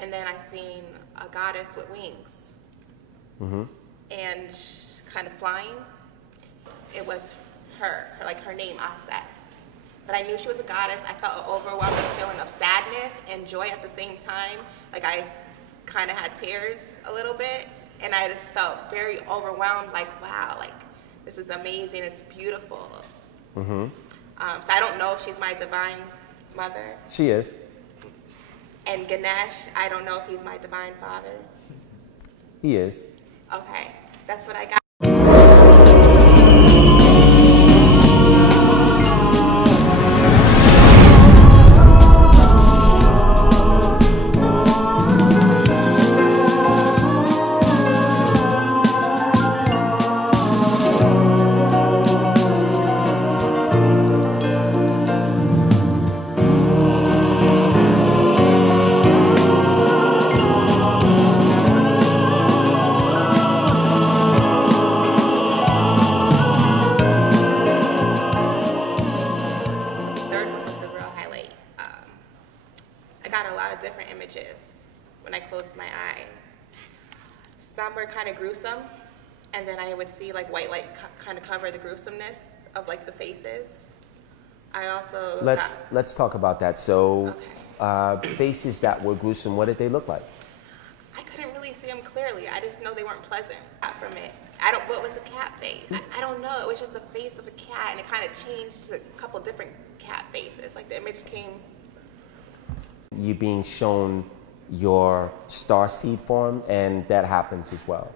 and then I seen a goddess with wings, and kind of flying. It was her name, Aset. But I knew she was a goddess. I felt an overwhelming feeling of sadness and joy at the same time. Like I kind of had tears a little bit, and I just felt very overwhelmed. Like, wow, like this is amazing. It's beautiful. So I don't know if she's my divine mother. She is. And Ganesh, I don't know if he's my divine father. He is. Okay, that's what I got. Some were kind of gruesome, and then I would see like white light kind of cover the gruesomeness of like the faces. I also let's talk about that. So, faces that were gruesome, what did they look like? I couldn't really see them clearly. I just know they weren't pleasant. From it, what was the cat face? I don't know. It was just the face of a cat, and it kind of changed to a couple different cat faces. Like the image came. You being shown your star seed form, and that happens as well.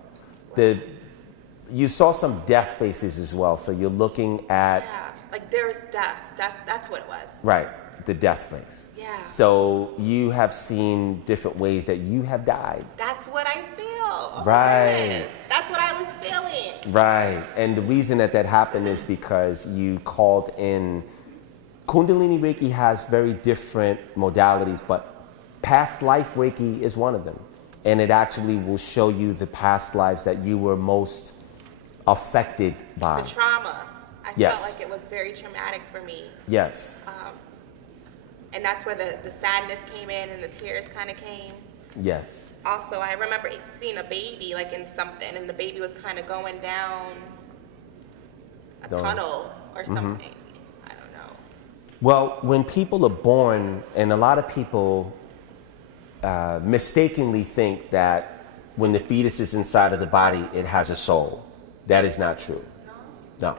You saw some death faces as well, so you're looking at... Yeah, like there's death, that's what it was. Right, the death face. Yeah. So you have seen different ways that you have died. That's what I feel. Oh right. That's what I was feeling. Right, and the reason that happened is because you called in... Kundalini Reiki has very different modalities, but past life Reiki is one of them, and it actually will show you the past lives that you were most affected by. The trauma. I felt like it was very traumatic for me. Yes. And that's where the sadness came in and the tears kind of came. Yes. Also, I remember seeing a baby like in something, and the baby was kind of going down a tunnel or something. I don't know. Well, when people are born, and a lot of people mistakenly think that when the fetus is inside of the body, it has a soul. That is not true. No.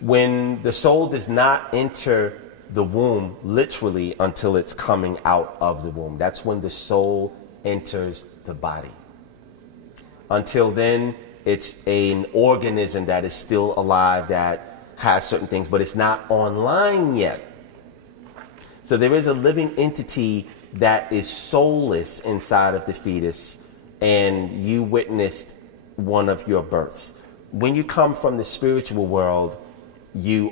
When the soul does not enter the womb literally until it's coming out of the womb, that's when the soul enters the body. Until then, it's an organism that is still alive, that has certain things, but it's not online yet. So there is a living entity that is soulless inside of the fetus, and you witnessed one of your births. When you come from the spiritual world, you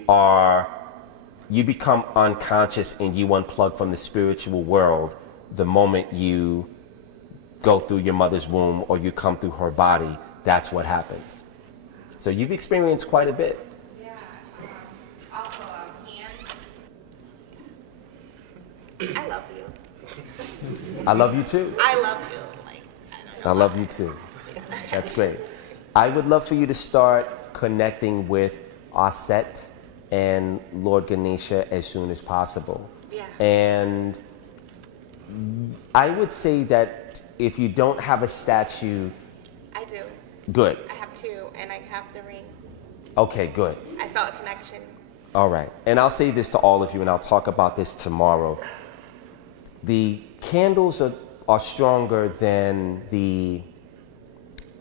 become unconscious and you unplug from the spiritual world the moment you go through your mother's womb or you come through her body. That's what happens. So you've experienced quite a bit. Yeah. Also, hands. I love you. I love you too. I love you. Like, I love you too. That's great. I would love for you to start connecting with Aset and Lord Ganesha as soon as possible. Yeah. And I would say that if you don't have a statue... I do. Good. I have two, and I have the ring. Okay, good. I felt a connection. All right. And I'll say this to all of you, and I'll talk about this tomorrow. The candles are stronger than the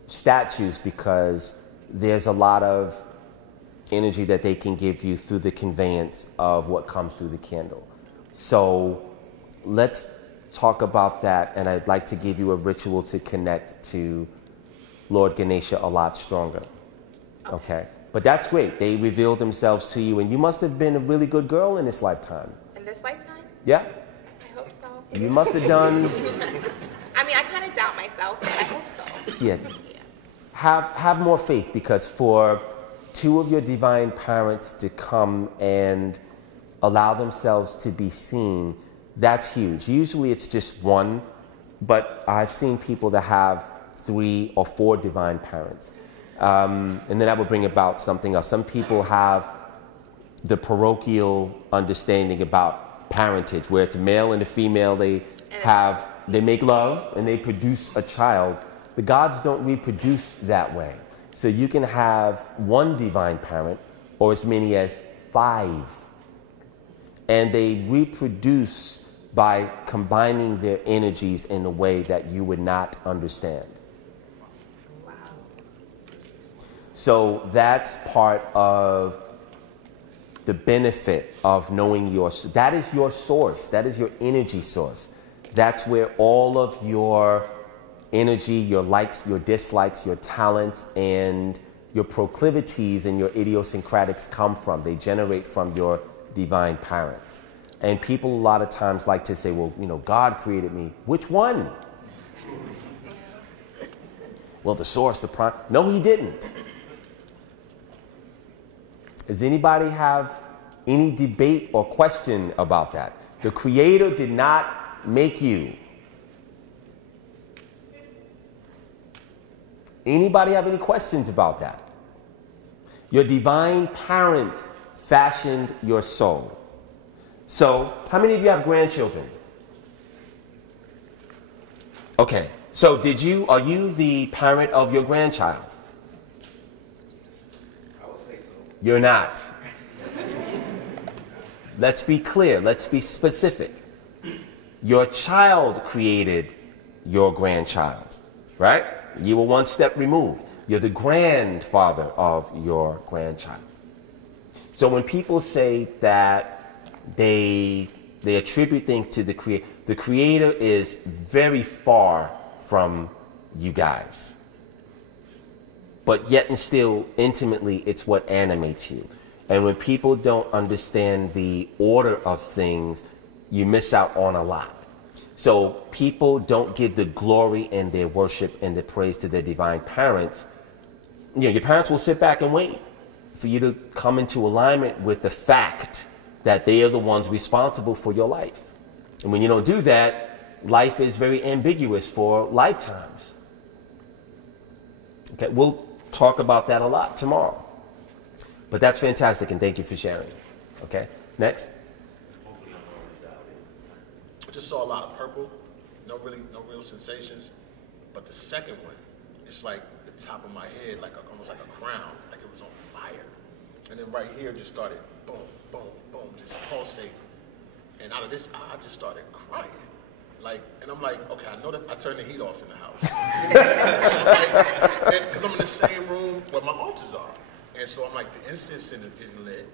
statues because there's a lot of energy that they can give you through the conveyance of what comes through the candle. So let's talk about that, and I'd like to give you a ritual to connect to Lord Ganesha a lot stronger. Okay? But that's great. They revealed themselves to you, and you must have been a really good girl in this lifetime. In this lifetime? Yeah. I hope so. You must have done... I mean, I kind of doubt myself, but I hope so. Yeah. Have more faith, because for two of your divine parents to come and allow themselves to be seen, that's huge. Usually it's just one, but I've seen people that have 3 or 4 divine parents. And then that would bring about something else. Some people have the parochial understanding about parentage, where it's a male and a female, they make love and they produce a child. The gods don't reproduce that way. So you can have 1 divine parent or as many as 5. And they reproduce by combining their energies in a way that you would not understand. Wow. So that's part of the benefit of knowing that is your source. That is your energy source. That's where all of your energy, your likes, your dislikes, your talents, and your proclivities and your idiosyncratics come from. They generate from your divine parents. And people a lot of times like to say, well, you know, God created me. Which one? Well, the source, the prime. No, he didn't. Does anybody have any debate or question about that? The Creator did not make you. Anybody have any questions about that? Your divine parents fashioned your soul. So, how many of you have grandchildren? Okay, so are you the parent of your grandchild? I would say so. You're not. Let's be clear, let's be specific. Your child created your grandchild, right? You were 1 step removed. You're the grandfather of your grandchild. So when people say that they attribute things to the Creator is very far from you guys. But yet and still, intimately, it's what animates you. And when people don't understand the order of things, you miss out on a lot. So people don't give the glory and their worship and the praise to their divine parents. You know, your parents will sit back and wait for you to come into alignment with the fact that they are the ones responsible for your life. And when you don't do that, life is very ambiguous for lifetimes. Okay, we'll talk about that a lot tomorrow. But that's fantastic, and thank you for sharing. Okay, next. I just saw a lot of purple, no real sensations. But the second one, it's like the top of my head, like almost like a crown, like it was on fire. And then right here just started boom, boom, boom, just pulsating. And out of this, I just started crying. Like, and I'm like, okay, I know that I turned the heat off in the house. Because I'm in the same room where my altars are. And so I'm like, the incense is lit,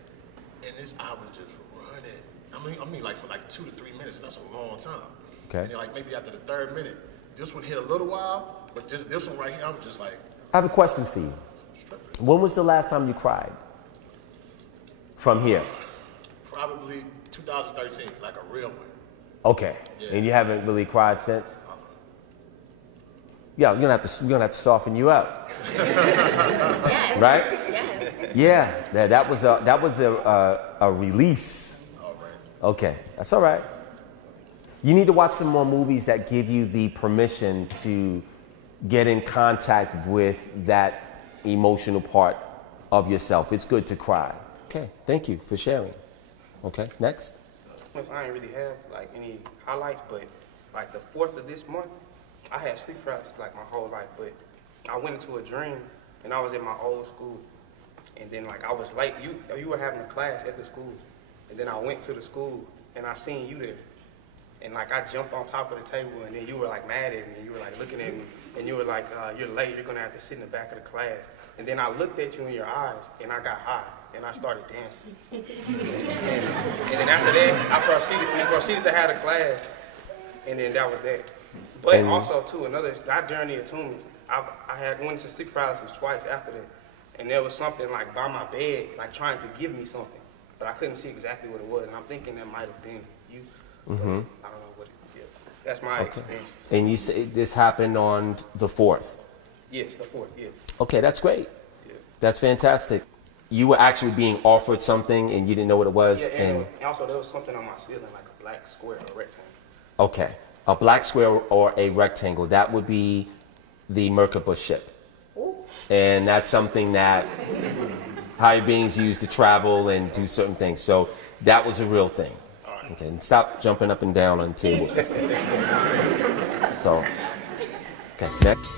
and this eye was just running. I mean like for like 2 to 3 minutes, and that's a long time. Okay. And then like maybe after the 3rd minute, this one hit a little while, but just this one right here, I was just like. I have a question for you. When was the last time you cried? From here? Probably 2013, like a real one. Okay. Yeah. And you haven't really cried since? Yeah, we're gonna have to soften you up. Yes. Right? Yes. Yeah. That was a release. All right. Okay, that's all right. You need to watch some more movies that give you the permission to get in contact with that emotional part of yourself. It's good to cry. Okay, thank you for sharing. Okay, next. I ain't really have like any highlights, but like the 4th of this month, I had sleep paralysis like my whole life, but I went into a dream and I was in my old school, and then like I was late. You were having a class at the school, and then I went to the school and I seen you there, and like I jumped on top of the table, and then you were like mad at me, and you were like looking at me, and you were like, you're late, you're gonna have to sit in the back of the class. And then I looked at you in your eyes and I got high and I started dancing. and then after that, we proceeded to have a class, and then that was that. But also too, during the attunements, I had went into sleep paralysis twice after that. And there was something like by my bed, like trying to give me something, but I couldn't see exactly what it was. And I'm thinking that might have been you. Mm-hmm. I don't know what it is. That's my experience. And you say this happened on the 4th? Yes, the 4th, yeah. Okay, that's great. Yeah. That's fantastic. You were actually being offered something and you didn't know what it was? Yeah, and also there was something on my ceiling, like a black square or rectangle. Okay. A black square or a rectangle, that would be the Merkaba ship. And that's something that higher beings use to travel and do certain things. So that was a real thing. Okay, and stop jumping up and down on tables. So, okay, next.